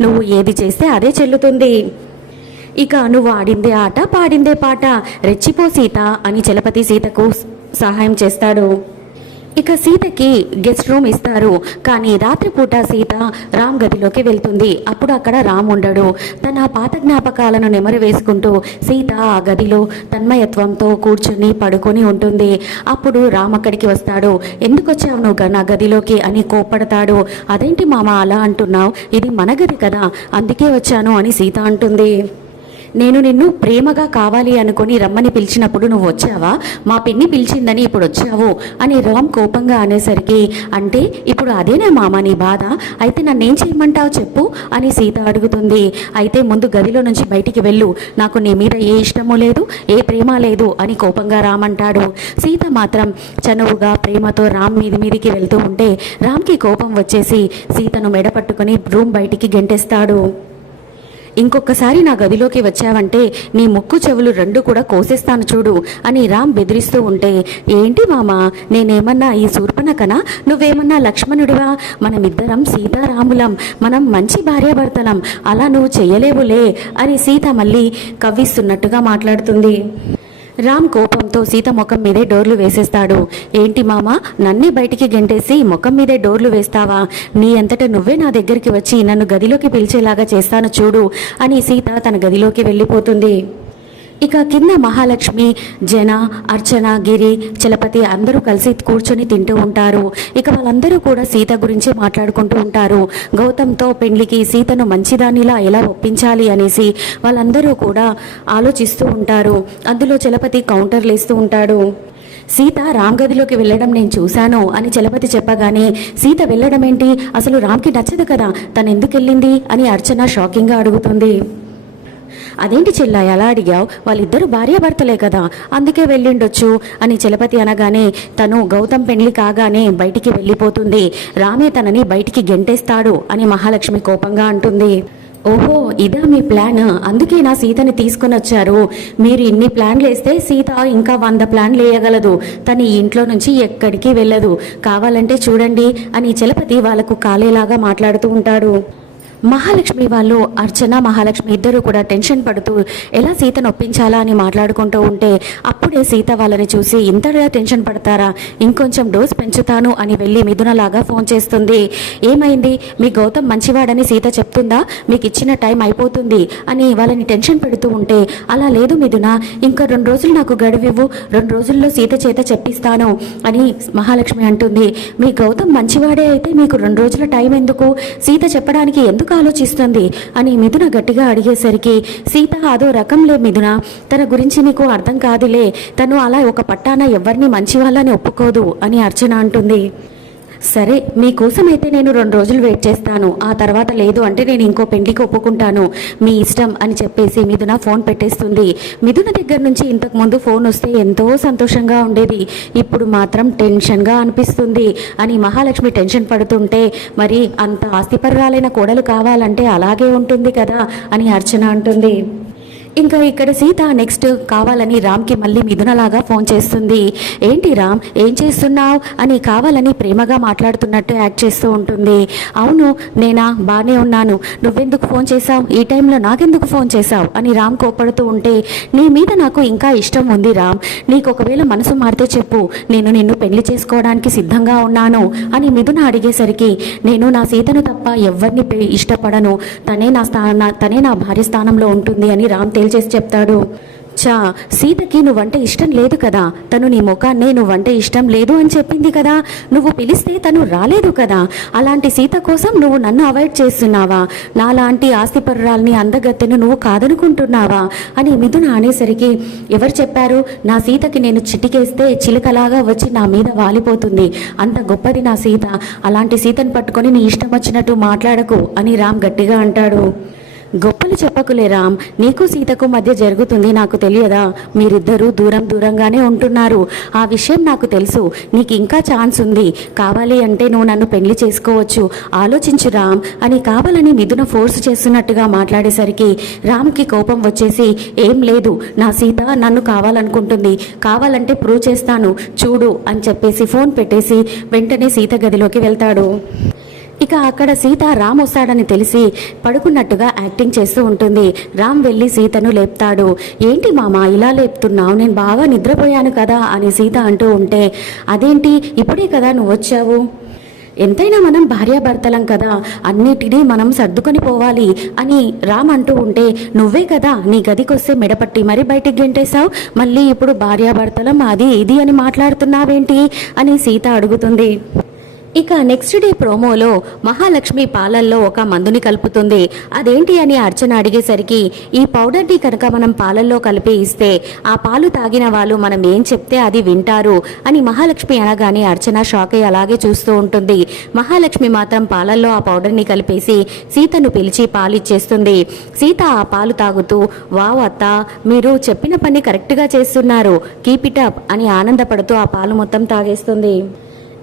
నువ్వు ఏది చేస్తే అదే చెల్లుతుంది. ఇక నువ్వు ఆడిందే ఆట పాడిందే పాట. రెచ్చిపో సీత అని చలపతి సీతకు సహాయం చేస్తాడు. ఇక సీతకి గెస్ట్ రూమ్ ఇస్తారు. కానీ రాత్రిపూట సీత రామ్ గదిలోకి వెళ్తుంది. అప్పుడు అక్కడ రామ్ ఉండడు. తన పాత జ్ఞాపకాలను నెమరు వేసుకుంటూ సీత ఆ గదిలో తన్మయత్వంతో కూర్చుని పడుకొని ఉంటుంది. అప్పుడు రామ్ అక్కడికి వస్తాడు. ఎందుకు వచ్చావు నువ్వు గ- నా గదిలోకి? అని కోప్పడతాడు. అదేంటి మామ అలా అంటున్నావు? ఇది మన గది కదా. అందుకే వచ్చాను అని సీత అంటుంది. నేను నిన్ను ప్రేమగా కావాలి అనుకుని రమ్మని పిలిచినప్పుడు నువ్వు వచ్చావా? మా పిన్ని పిలిచిందని ఇప్పుడు వచ్చావు అని రామ్ కోపంగా అనేసరికి అంటే ఇప్పుడు అదేనా మామ నీ బాధ? అయితే నన్నేం చేయమంటావు చెప్పు అని సీత అడుగుతుంది. అయితే ముందు గదిలో నుంచి బయటికి వెళ్ళు. నాకు నీ మీద ఏ ఇష్టము లేదు ఏ ప్రేమ లేదు అని కోపంగా రామ్ అంటాడు. సీత మాత్రం చనువుగా ప్రేమతో రామ్ మీది మీదికి వెళ్తూ ఉంటే రామ్కి కోపం వచ్చేసి సీతను మెడపట్టుకొని రూమ్ బయటికి గెంటేస్తాడు. ఇంకొకసారి నా గదిలోకి వచ్చావంటే నీ ముక్కు చెవులు రెండు కూడా కోసేస్తాను చూడు అని రామ్ బెదిరిస్తూ ఉంటే ఏంటి మామ నేనేమన్నా ఈ శూర్పణకనా నువ్వేమన్నా లక్ష్మణుడివా? మనమిద్దరం సీతారాములం మనం మంచి భార్యాభర్తలం. అలా నువ్వు చెయ్యలేవులే అని సీత మళ్ళీ కవ్విస్తున్నట్టుగా మాట్లాడుతుంది. రామ్ కోపంతో సీత ముఖం మీదే డోర్లు వేసేస్తాడు. ఏంటి మామ? నన్నే బయటికి గెంటేసి ముఖం మీదే డోర్లు వేస్తావా? నీ అంతట నువ్వే నా దగ్గరికి వచ్చి నన్ను గదిలోకి పిలిచేలాగా చేస్తాను చూడు అని సీత తన గదిలోకి వెళ్ళిపోతుంది. ఇక కింద మహాలక్ష్మి జన అర్చన గిరి చలపతి అందరూ కలిసి కూర్చొని తింటూ ఉంటారు. ఇక వాళ్ళందరూ కూడా సీత గురించి మాట్లాడుకుంటూ ఉంటారు. గౌతమ్తో పెండ్లికి సీతను మంచిదానిలా ఎలా ఒప్పించాలి అనేసి వాళ్ళందరూ కూడా ఆలోచిస్తూ ఉంటారు. అందులో చలపతి కౌంటర్లు వేస్తూ ఉంటాడు. సీత రామ్ గదిలోకి వెళ్ళడం నేను చూశాను అని చలపతి చెప్పగానే సీత వెళ్ళడం ఏంటి అసలు రామ్కి నచ్చదు కదా తను ఎందుకు వెళ్ళింది? అని అర్చన షాకింగ్గా అడుగుతుంది. అదేంటి చెల్లా ఎలా అడిగావు? వాళ్ళిద్దరు భార్యాభర్తలే కదా అందుకే వెళ్ళిండొచ్చు అని చలపతి అనగానే తను గౌతమ్ పెళ్ళి కాగానే బయటికి వెళ్ళిపోతుంది. రామే తనని బయటికి గెంటేస్తాడు అని మహాలక్ష్మి కోపంగా అంటుంది. ఓహో ఇదా మీ ప్లాన్? అందుకే నా సీతని తీసుకొని వచ్చారు. మీరు ఇన్ని ప్లాన్లు వేస్తే సీత ఇంకా వంద ప్లాన్లు వేయగలదు. తను ఇంట్లో నుంచి ఎక్కడికి వెళ్ళదు. కావాలంటే చూడండి అని చలపతి వాళ్ళకు కాలేలాగా మాట్లాడుతూ ఉంటాడు. మహాలక్ష్మి వాళ్ళు అర్చన మహాలక్ష్మి ఇద్దరు కూడా టెన్షన్ పడుతూ ఎలా సీతను ఒప్పించాలా అని మాట్లాడుకుంటూ ఉంటే అప్పుడే సీత వాళ్ళని చూసి ఇంతగా టెన్షన్ పడతారా? ఇంకొంచెం డోస్ పెంచుతాను అని వెళ్ళి మిథునలాగా ఫోన్ చేస్తుంది. ఏమైంది? మీ గౌతమ్ మంచివాడని సీత చెప్తుందా? మీకు ఇచ్చిన టైం అయిపోతుంది అని వాళ్ళని టెన్షన్ పెడుతూ ఉంటే అలా లేదు మిథున ఇంకా రెండు రోజులు నాకు గడువివ్వు రెండు రోజుల్లో సీత చేత చెప్పిస్తాను అని మహాలక్ష్మి అంటుంది. మీ గౌతమ్ మంచివాడే అయితే మీకు రెండు రోజుల టైం ఎందుకు? సీత చెప్పడానికి ఎందుకు ఆలోచిస్తుంది అని మిథున గట్టిగా అడిగేసరికి సీత అదో రకంలే మిథున. తన గురించి నీకు అర్థం కాదులే. తను అలా ఒక పట్టాన ఎవరిని మంచి వాళ్ళని ఒప్పుకోదు అని అర్చన అంటుంది. సరే మీకోసమైతే నేను రెండు రోజులు వెయిట్ చేస్తాను. ఆ తర్వాత లేదు అంటే నేను ఇంకో పెళ్ళికి ఒప్పుకుంటాను. మీ ఇష్టం అని చెప్పేసి మిథున ఫోన్ పెట్టేస్తుంది. మిథున దగ్గర నుంచి ఇంతకు ముందు ఫోన్ వస్తే ఎంతో సంతోషంగా ఉండేది. ఇప్పుడు మాత్రం టెన్షన్గా అనిపిస్తుంది. అని మహాలక్ష్మి టెన్షన్ పడుతుంటే మరి అంత ఆస్తిపరురాలైన కోడలు కావాలంటే అలాగే ఉంటుంది కదా అని అర్చన అంటుంది. ఇంకా ఇక్కడ సీత నెక్స్ట్ కావాలని రామ్కి మళ్ళీ మిథునలాగా ఫోన్ చేస్తుంది. ఏంటి రామ్ ఏం చేస్తున్నావు? అని కావాలని ప్రేమగా మాట్లాడుతున్నట్టు యాక్ట్ చేస్తూ ఉంటుంది. అవును నేనా? బాగానే ఉన్నాను. నువ్వెందుకు ఫోన్ చేశావు? ఈ టైంలో నాకెందుకు ఫోన్ చేశావు? అని రామ్ కోపడుతూ ఉంటే నీ మీద నాకు ఇంకా ఇష్టం ఉంది రామ్. నీకు ఒకవేళ మనసు మారితే చెప్పు. నేను నిన్ను పెళ్ళి చేసుకోవడానికి సిద్ధంగా ఉన్నాను. అని మిథున అడిగేసరికి నేను నా సీతను తప్ప ఎవరిని ఇష్టపడను. తనే నా స్థాన తనే నా భార్య స్థానంలో ఉంటుంది అని రామ్ తేల్చేసి చెప్తాడు చా సీతకి నువ్వంటే ఇష్టం లేదు కదా. తను నీ ముఖాన్నే నువ్వంటే ఇష్టం లేదు అని చెప్పింది కదా. నువ్వు పిలిస్తే తను రాలేదు కదా. అలాంటి సీత కోసం నువ్వు నన్ను అవాయిడ్ చేస్తున్నావా? నాలాంటి ఆస్తిపరురాల్ని అందగత్తెను నువ్వు కాదనుకుంటున్నావా? అని మిథున అనేసరికి ఎవరు చెప్పారు? నా సీతకి నేను చిటికేస్తే చిలుకలాగా వచ్చి నా మీద వాలిపోతుంది. అంత గొప్పది నా సీత. అలాంటి సీతను పట్టుకొని నీ ఇష్టం వచ్చినట్టు మాట్లాడకు అని రామ్ గట్టిగా అంటాడు. గొప్పలు చెప్పకులే రామ్ నీకు సీతకు మధ్య జరుగుతుంది నాకు తెలియదా? మీరిద్దరూ దూరం దూరంగానే ఉంటున్నారు. ఆ విషయం నాకు తెలుసు. నీకు ఇంకా ఛాన్స్ ఉంది. కావాలి అంటే నువ్వు నన్ను పెళ్ళి చేసుకోవచ్చు. ఆలోచించు రామ్. అని కావాలని మిథున ఫోర్స్ చేస్తున్నట్టుగా మాట్లాడేసరికి రామ్కి కోపం వచ్చేసి ఏం లేదు. నా సీత నన్ను కావాలనుకుంటుంది. కావాలంటే ప్రూవ్ చేస్తాను. చూడు అని చెప్పేసి ఫోన్ పెట్టేసి వెంటనే సీత గదిలోకి వెళ్తాడు. ఇక అక్కడ సీత రామ్ వస్తాడని తెలిసి పడుకున్నట్టుగా యాక్టింగ్ చేస్తూ ఉంటుంది. రామ్ వెళ్ళి సీతను లేపుతాడు. ఏంటి మామ ఇలా లేపుతున్నావు? నేను బాగా నిద్రపోయాను కదా అని సీత అంటూ ఉంటే అదేంటి? ఇప్పుడే కదా నువ్వు వచ్చావు? ఎంతైనా మనం భార్యాభర్తలం కదా. అన్నిటినీ మనం సర్దుకొని పోవాలి అని రామ్ అంటూ ఉంటే నువ్వే కదా నీ గదికొస్తే మెడపట్టి మరి బయటికి గెంటేశావు? మళ్ళీ ఇప్పుడు భార్యాభర్తలం అది ఇది అని మాట్లాడుతున్నావేంటి? అని సీత అడుగుతుంది. ఇక నెక్స్ట్ డే ప్రోమోలో మహాలక్ష్మి పాలల్లో ఒక మందుని కలుపుతుంది. అదేంటి అని అర్చన అడిగేసరికి ఈ పౌడర్ని కనుక మనం పాలల్లో కలిపి ఇస్తే ఆ పాలు తాగిన వాళ్ళు మనం ఏం చెప్తే అది వింటారు అని మహాలక్ష్మి అనగానే అర్చన షాక్ అయ్యి అలాగే చూస్తూ ఉంటుంది. మహాలక్ష్మి మాత్రం పాలల్లో ఆ పౌడర్ని కలిపేసి సీతను పిలిచి పాలు ఇచ్చేస్తుంది సీత ఆ పాలు తాగుతూ వావ్ అత్త మీరు చెప్పిన పని కరెక్ట్గా చేస్తున్నారు. కీప్ ఇట్ అప్ అని ఆనందపడుతూ ఆ పాలు మొత్తం తాగేస్తుంది.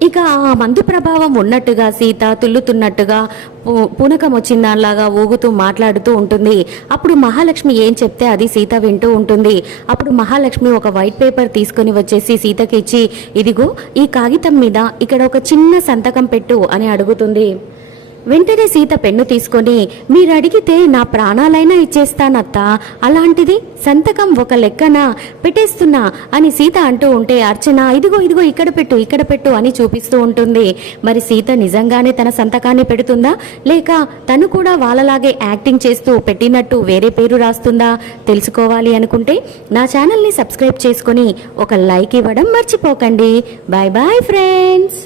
ఇక ఆ మందు ప్రభావం ఉన్నట్టుగా సీత తుల్లుతున్నట్టుగా పు- పూనకం వచ్చిన దానిలాగా ఊగుతూ మాట్లాడుతూ ఉంటుంది. అప్పుడు మహాలక్ష్మి ఏం చెప్తే అది సీత వింటూ ఉంటుంది. అప్పుడు మహాలక్ష్మి ఒక వైట్ పేపర్ తీసుకొని వచ్చేసి సీతకి ఇచ్చి ఇదిగో ఈ కాగితం మీద ఇక్కడ ఒక చిన్న సంతకం పెట్టు అని అడుగుతుంది. వెంటనే సీత పెన్ను తీసుకొని మీరు అడిగితే నా ప్రాణాలైనా ఇచ్చేస్తానత్తా. అలాంటిది సంతకం ఒక లెక్కన పెట్టేస్తున్నా అని సీత అంటూ ఉంటే అర్చన ఇదిగో ఇదిగో ఇక్కడ పెట్టు ఇక్కడ పెట్టు అని చూపిస్తూ ఉంటుంది. మరి సీత నిజంగానే తన సంతకాన్ని పెడుతుందా? లేక తను కూడా వాళ్ళలాగే యాక్టింగ్ చేస్తూ పెట్టినట్టు వేరే పేరు రాస్తుందా? తెలుసుకోవాలి అనుకుంటే నా ఛానల్ని సబ్స్క్రైబ్ చేసుకొని ఒక లైక్ ఇవ్వడం మర్చిపోకండి. Bye bye friends!